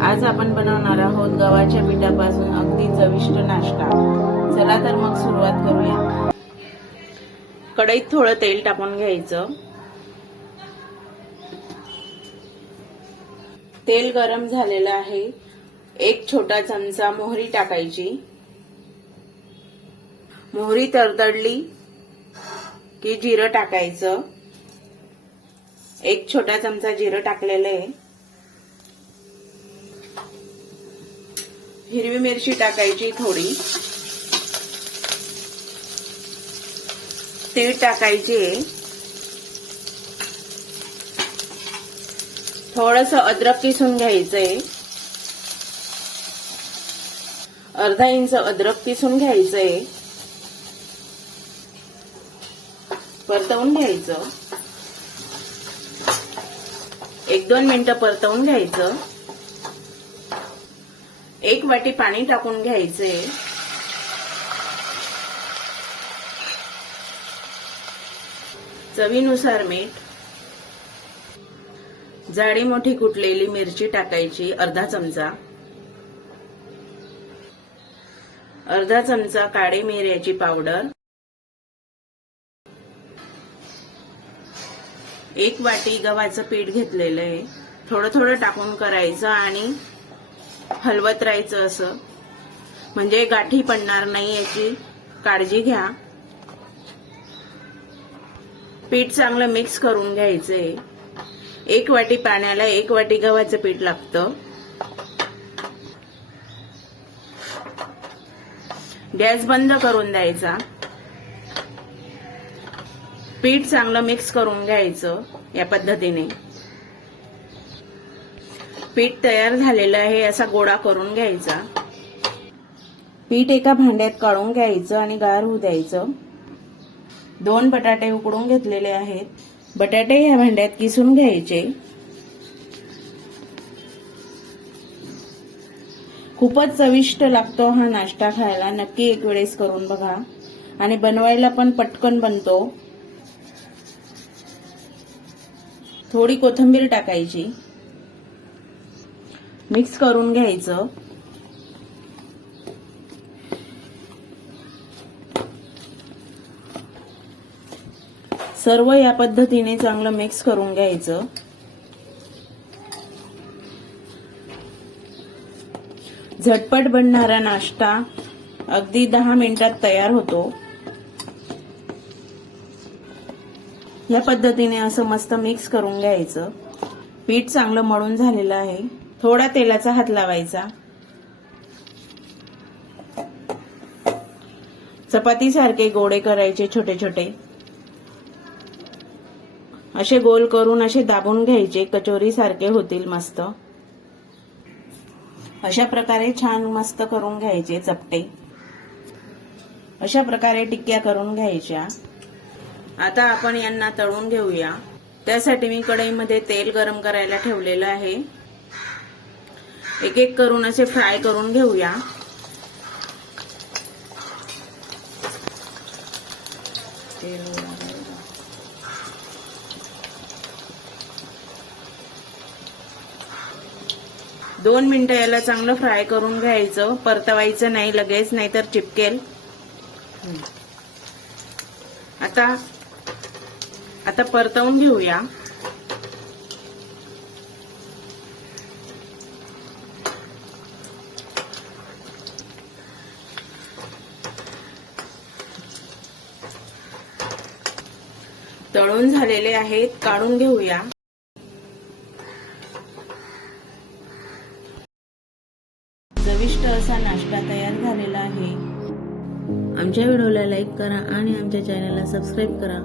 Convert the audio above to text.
आज आपण बनवणार आहोत गव्हाच्या पिठापासून अगदी चविष्ट नाश्ता। चला तर मग सुरुवात करूया। कढईत थोडं तेल टाकून घ्यायचं। तेल गरम झालेलं आहे। एक छोटा चमचा मोहरी टाकायची। मोहरी तडतडली की जिरं टाकायचं। एक छोटा चमचा जिरं टाकलेलं आहे। हिरवी मिरची टाकायची थोडी। तीळ टाकायचे। थोडंसं अद्रक किसून घ्यायचंय। अर्धा इंच अद्रक किसून घ्यायचंय। परतवून घ्यायचं। 1-2 मिनिटं परतवून घ्यायचं। 1 वाटी पाणी टाकून घ्यायचे। चवीनुसार मीठ। जाडी मोठी कुटलेली मिरची टाकायची अर्धा चमचा। अर्धा चमचा काळी मिऱ्याची पावडर। 1 वाटी गव्हाचं पीठ घेतलेलं आहे। थोडं थोडं टाकून करायचं आणि हलवत राहायचं असं, म्हणजे गाठी पडणार नाही याची काळजी घ्या। पीठ चांगलं मिक्स करून घ्यायचंय। 1 वाटी पाण्याला 1 वाटी गव्हाचं पीठ लागतं। गॅस बंद करून द्यायचा। पीठ चांगलं मिक्स करून घ्यायचं या पद्धतीने। पीठ तयार झालेलं आहे, असा गोळा करून घ्यायचा। पीठ एका भांड्यात काढून घ्यायचं आणि गार होऊ द्यायचं। 2 बटाटे उकडून घेतलेले आहेत। बटाटे या भांड्यात किसून घ्यायचे। खूपच चविष्ट लागतो हा नाश्ता खायला। नक्की एक वेळेस करून बघा आणि बनवायला पण पटकन बनतो। थोडी कोथिंबीर टाकायची। मिक्स करून घ्यायचं। सर्व या पद्धतीने चांगलं मिक्स करून घ्यायचं। झटपट बनणारा नाश्ता अगदी 10 मिनिटात तयार होतो। या पद्धतीने असं मस्त मिक्स करून घ्यायचं। पीठ चांगलं मळून झालेलं आहे। थोडा तेलाचा हात लावायचा। चपातीसारखे गोळे करायचे छोटे छोटे। असे गोल करून असे दाबून घ्यायचे, कचोरी सारखे होतील मस्त। अशा प्रकारे छान मस्त करून घ्यायचे चपटे। अशा प्रकारे टिक्क्या करून घ्यायच्या। आता आपण यांना तळून घेऊया। त्यासाठी मी कढईमध्ये तेल गरम करायला ठेवलेलं आहे। एक एक करून असे फ्राय करून घेऊया। दोन मिनिटं याला चांगलं फ्राय करून घ्यायचं। परतवायचं नाही लगेच, नाहीतर चिपकेल। आता परतवून घेऊया। तळून झालेले आहेत, काढून घेऊया। चविष्ट असा नाश्ता तयार झालेला आहे। आमच्या व्हिडिओला लाईक करा आणि आमच्या चॅनलला सबस्क्राईब करा।